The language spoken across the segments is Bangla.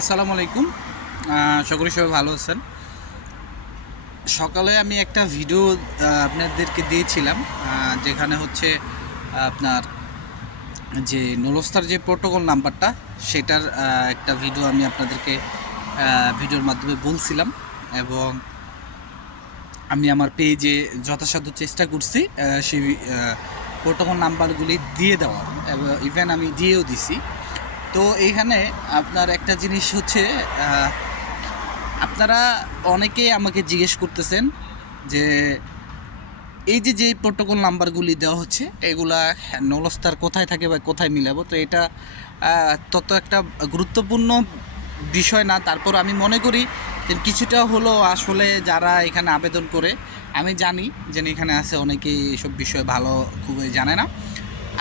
আসসালামু আলাইকুম। সকলে সবাই ভালো আছেন? সকালে আমি একটা ভিডিও আপনাদেরকে দিয়েছিলাম যেখানে হচ্ছে আপনার যে নলস্তার যে প্রোটোকল নাম্বারটা, সেটার একটা ভিডিও আমি আপনাদেরকে ভিডিওর মাধ্যমে বলছিলাম এবং আমি আমার পেজে যথাসাধ্য চেষ্টা করছি সেই প্রোটোকল নাম্বারগুলি দিয়ে দেওয়ার। এবং ইভেন আমি দিয়েও দিছি। তো এইখানে আপনার একটা জিনিস হচ্ছে আপনারা অনেকেই আমাকে জিজ্ঞেস করতেছেন যে এই যে যে প্রোটোকল নাম্বারগুলি দেওয়া হচ্ছে, এগুলা নলস্তার কোথায় থাকে বা কোথায় মিলাবো? তো এটা তত একটা গুরুত্বপূর্ণ বিষয় না। তারপর আমি মনে করি যে কিছুটা হলো আসলে যারা এখানে আবেদন করে, আমি জানি যে এখানে আছে অনেকেই এসব বিষয় ভালো খুবই জানে না।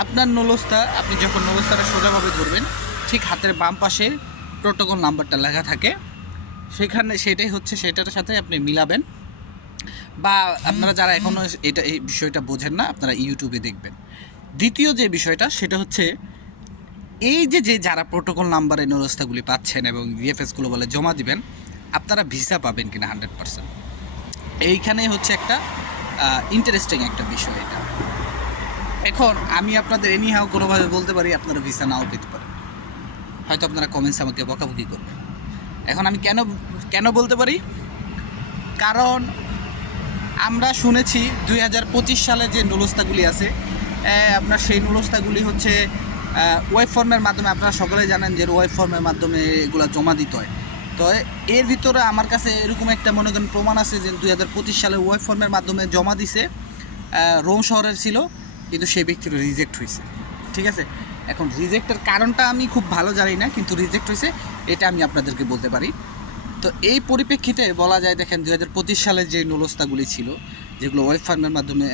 আপনার নলস্তা, আপনি যখন নলস্তাটা সোজাভাবে ধরবেন ঠিক হাতের বাম পাশে প্রোটোকল নাম্বারটা লেখা থাকে। সেখানে সেটাই হচ্ছে, সেটার সাথে আপনি মিলাবেন। বা আপনারা যারা এখনও এটা, এই বিষয়টা বোঝেন না, আপনারা ইউটিউবে দেখবেন। দ্বিতীয় যে বিষয়টা, সেটা হচ্ছে, এই যে যে যারা প্রোটোকল নাম্বারে নরস্তাগুলি পাচ্ছেন এবং ভিএফএসগুলো বলে জমা দিবেন, আপনারা ভিসা পাবেন কিনা হান্ড্রেড পার্সেন্ট এইখানেই হচ্ছে একটা ইন্টারেস্টিং একটা বিষয় এটা। এখন, আমি আপনাদের এনিহাও কোনোভাবে বলতে পারি, আপনারা ভিসা নাও পেতে পারেন। হয়তো আপনারা কমেন্টস আমাকে বকাবকি করবেন। এখন আমি কেন কেন বলতে পারি? কারণ আমরা শুনেছি দুই হাজার পঁচিশ সালে যে নুলস্তাগুলি আছে আপনার সেই নুলস্তাগুলি হচ্ছে ওয়েব ফর্মের মাধ্যমে, আপনারা সকলে জানেন যে ওয়েব ফর্মের মাধ্যমে এগুলো জমা দিতে হয়। তো এর ভিতরে আমার কাছে এরকম একটা মনে করেন প্রমাণ আছে যে দুই হাজার পঁচিশ সালে ওয়েব ফর্মের মাধ্যমে জমা দিছে রোম শহরের ছিল, কিন্তু সেই ব্যক্তির রিজেক্ট হয়েছে ঠিক আছে? এখন রিজেক্টের কারণটা আমি খুব ভালো জানি না, কিন্তু রিজেক্ট হয়েছে, এটা আমি আপনাদেরকে বলতে পারি। তো এই পরিপ্রেক্ষিতে বলা যায়, দেখেন দু হাজার পঁচিশ সালের যে নুলস্তাগুলি ছিল, যেগুলো ওয়েব ফার্মের মাধ্যমে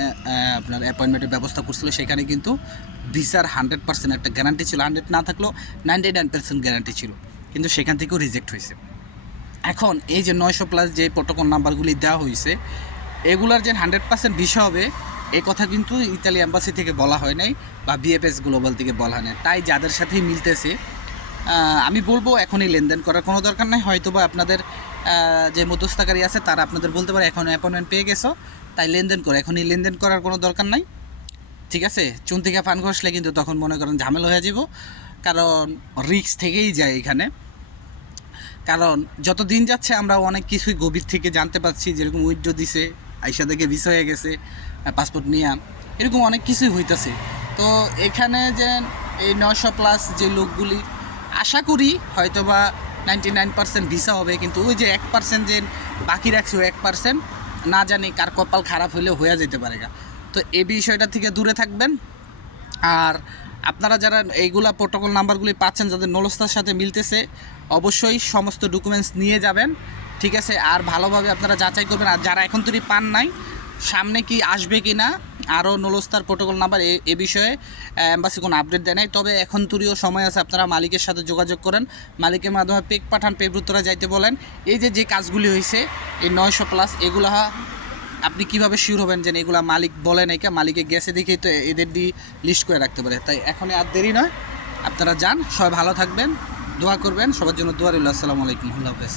আপনার অ্যাপয়েন্টমেন্টের ব্যবস্থা করছিল, সেখানে কিন্তু ভিসার হান্ড্রেড পার্সেন্ট একটা গ্যারান্টি ছিল হান্ড্রেড না থাকলেও নাইনটি নাইন পার্সেন্ট গ্যারান্টি ছিল, কিন্তু সেখান থেকেও রিজেক্ট হয়েছে। এখন এই যে নয়শো প্লাস যে প্রোটোকল নাম্বারগুলি দেওয়া হয়েছে, এগুলার যে হান্ড্রেড পার্সেন্ট ভিসা হবে এই কথা কিন্তু ইতালি অ্যাম্বাসি থেকে বলা হয় নাই বা বিএফএস গ্লোবাল থেকে বলা হয় তাই যাদের সাথেই মিলতেছে আমি বলব এখনই লেনদেন করার কোনো দরকার নাই। হয়তো বা আপনাদের যে মধ্যস্থকারী আছে তারা আপনাদের বলতে পারে এখন অ্যাপয়েন্টমেন্ট পেয়ে গেছো, তাই লেনদেন করো। এখনই লেনদেন করার কোনো দরকার নাই। ঠিক আছে? চুন থেকে ফান ঘষলে কিন্তু তখন মনে করেন ঝামেলা হয়ে যাব কারণ রিক্স থেকেই যায় এখানে। কারণ যত দিন যাচ্ছে আমরা অনেক কিছুই গভীর থেকে জানতে পারছি, যেরকম উইড্রো দিছে আইসা থেকে ভিসা হয়ে গেছে পাসপোর্ট নিয়ে। এরকম অনেক কিছুই হইতেছে। তো এখানে যে এই নশো প্লাস যে লোকগুলি, আশা করি হয়তো বা নাইনটি নাইন পার্সেন্ট ভিসা হবে, কিন্তু ওই যে এক পার্সেন্ট যে বাকি রাখছে ওই এক পার্সেন্ট না জানি কার কপাল খারাপ হলেও হয়ে যেতে পারে। তো এই বিষয়টা থেকে দূরে থাকবেন। আর আপনারা যারা এইগুলা প্রোটোকল নাম্বারগুলি পাচ্ছেন, যাদের নলস্তার সাথে মিলতেছে, অবশ্যই সমস্ত ডকুমেন্টস নিয়ে যাবেন। ঠিক আছে? আর ভালোভাবে আপনারা যাচাই করবেন। আর যারা এখন তৈরি পান নাই, সামনে কি আসবে কি না আরও নলস্তার প্রোটোকল নাম্বার এ বিষয়ে অ্যাম্বাসি কোনো আপডেট দেয় নাই। তবে এখন তুরিও সময় আছে, আপনারা মালিকের সাথে যোগাযোগ করেন। মালিকের মাধ্যমে পেক পাঠান পেব্রুতরা যাইতে বলেন। এই যে যে কাজগুলি হয়েছে, এই নয়শো প্লাস এগুলা আপনি কীভাবে শিওর হবেন যে এগুলা মালিক বলে নাই কা? মালিকে গেছে দেখেই তো এদের দিয়ে লিস্ট করে রাখতে পারে। তাই এখন আর দেরি নয়, আপনারা যান, সবাই ভালো থাকবেন, দোয়া করবেন, সবার জন্য দোয়া আসসালামু আলাইকুম, আল্লাহ হাফেজ।